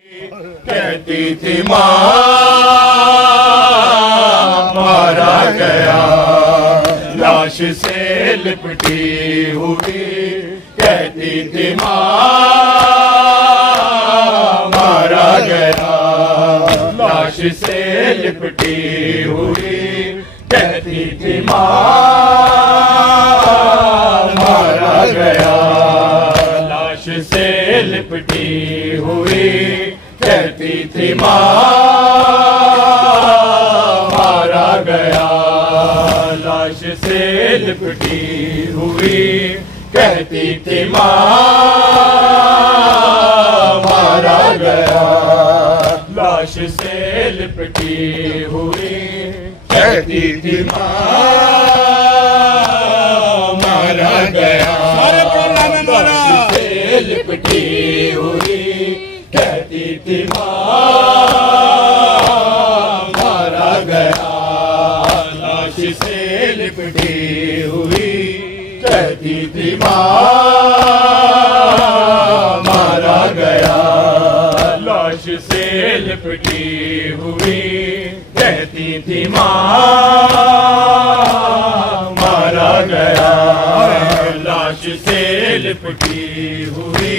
कहती थी माँ मारा गया, लाश से लिपटी हुई। कहती थी माँ मारा गया, लाश से लिपटी हुई। कहती थी माँ मारा गया, लाश से लिपटी हुई। कहती थी माँ मारा गया, लाश से लिपटी हुई। कहती थी माँ मारा गया, लाश से लिपटी हुई। कहती थी माँ मारा गया, लाश से लिपटी हुई। कहती थी माँ मारा गया, लाश से लिपटी हुई। कहती थी माँ मारा गया, लाश से लिपटी हुई। कहती थी माँ मारा गया, लाश से लिपटी हुई।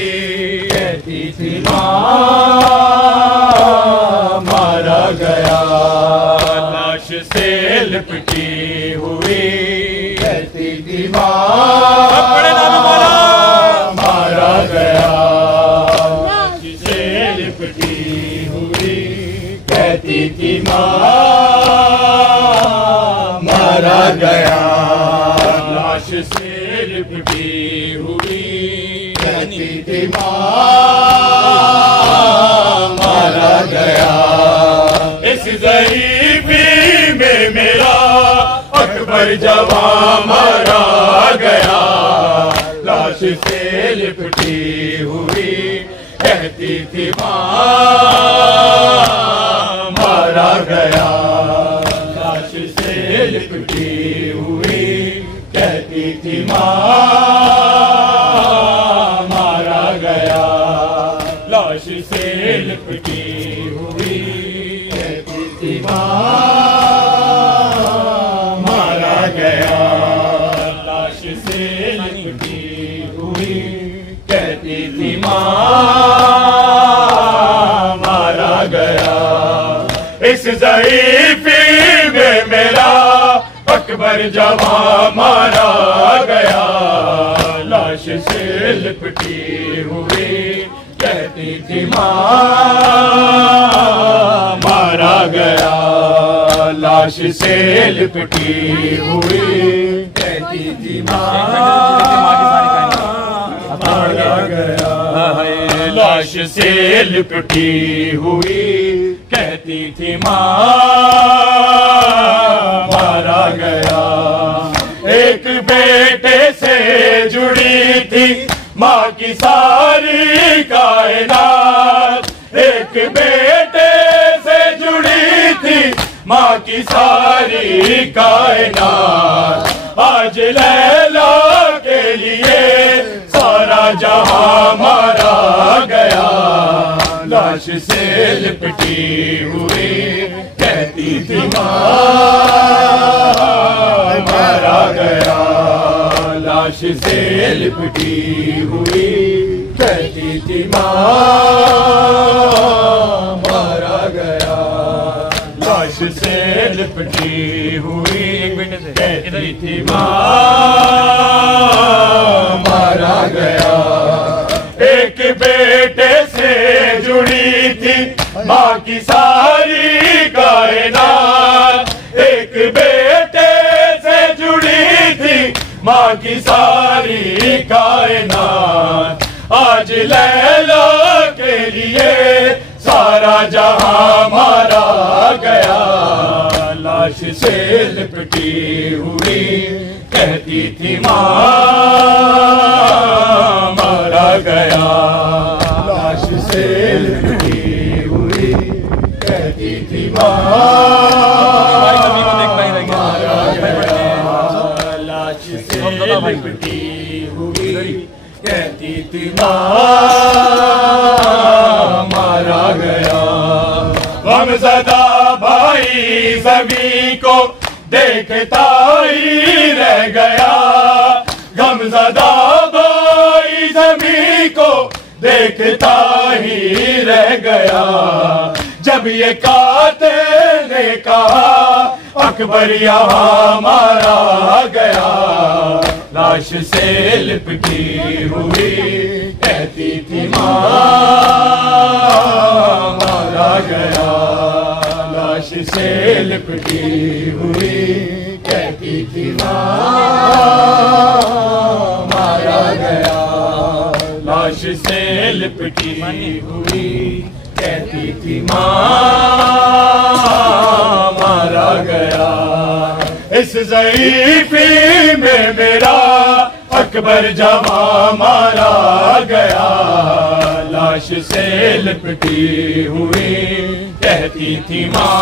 कहती थी माँ मारा गया, लाश से लिपटी हुई। कहती थी माँ मारा गया, लाश से लिपटी हुई। कहती थी माँ मारा गया, लाश से लिपटी हुई। कहती थी माँ मारा गया, इस ज़रीफ़ी में मेरा अकबर जवां मारा गया, लाश से लिपटी हुई। कहती थी माँ मारा गया, लाश से लिपटी हुई। कहती थी माँ मारा गया, लाश से लिपटी हुई। कहती थी माँ मारा गया, लाश से लिपटी हुई। कहती थी माँ मारा गया, इस ज़रीफ़ी में मेरा अकबर जवां मारा गया, लाश से लिपटी हुई। कहती थी माँ मारा गया, लाश से लिपटी हुई। कहती थी माँ मारा गया, लाश से लिपटी हुई। कहती थी माँ मारा गया, एक बेटे से जुड़ी थी माँ की सारी कायनात। एक बेटे से जुड़ी थी माँ की सारी कायनात। आज लैला के लिए सारा जहां मारा गया, लाश से लिपटी हुई। कहती थी माँ मारा गया, लाश से लिपटी हुई। कहती थी माँ मारा गया, लाश से लिपटी हुई। कहती थी माँ मारा गया, एक बेटे से जुड़ी थी माँ की सारी कायनात। एक बेटे से जुड़ी थी माँ की सारी कायनात। आज लैला के लिए सारा जहां मारा गया, लाश से लिपटी हुई। कहती थी माँ मारा गया, लाश से लिपटी हुई। कहती थी माँ मारा गया, लाश से लिपटी हुई। कहती थी माँ मारा गया। गमज़दा भाई सभी को देखता ही रह गया। गमज़दा भाई सभी को देखता ही रह गया। जब ये कातिल ने कहा अकबर यहाँ मारा गया, लाश से लिपटी हुई कहती थी माँ मारा गया। लाश से लिपटी हुई कहती थी माँ मारा गया। लाश से लिपटी हुई कहती थी माँ मारा गया। इस ज़ईफ़ी में मेरा अकबर जवां मारा गया। लाश से लिपटी हुई कहती थी माँ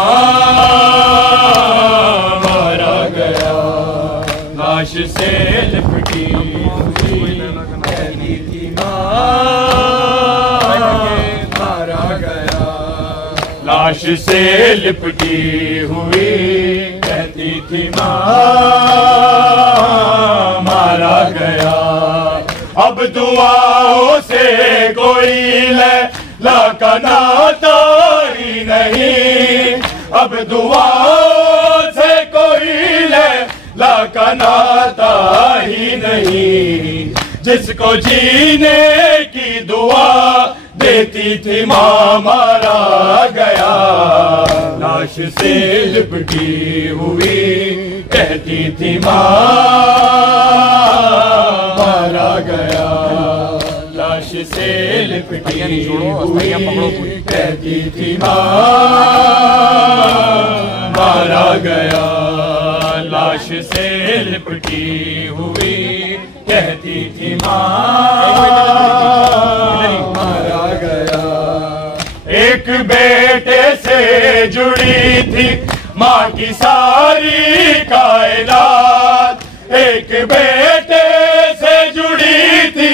मारा गया। लाश से लिपटी हुई कहती थी माँ मारा गया। लाश से लिपटी हुई कहती थी माँ मारा गया। अब दुआओं से कोई लैला का नाता ही नहीं। अब दुआओं से कोई लैला का नाता ही नहीं। जिसको जीने की दुआ देती थी माँ मारा गया। लाश से लिपटी हुई कहती थी माँ मारा गया। लाश से लिपटी हुई कहती थी माँ मारा गया। लाश से लिपटी हुई कहती थी माँ मारा गया। एक बेटे से जुड़ी थी माँ की सारी कायनात। एक बेटे से जुड़ी थी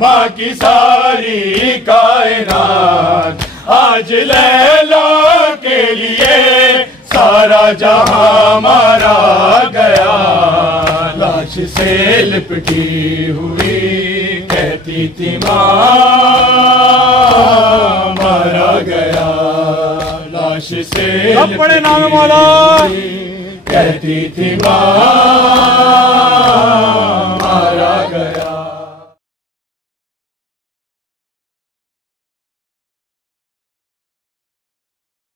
माँ की सारी कायनात। आज लैला के लिए सारा जहां मारा गया। लाश से लिपटी हुई कहती थी माँ मारा गया। लाश से बड़े नाम वाला कहती थी माँ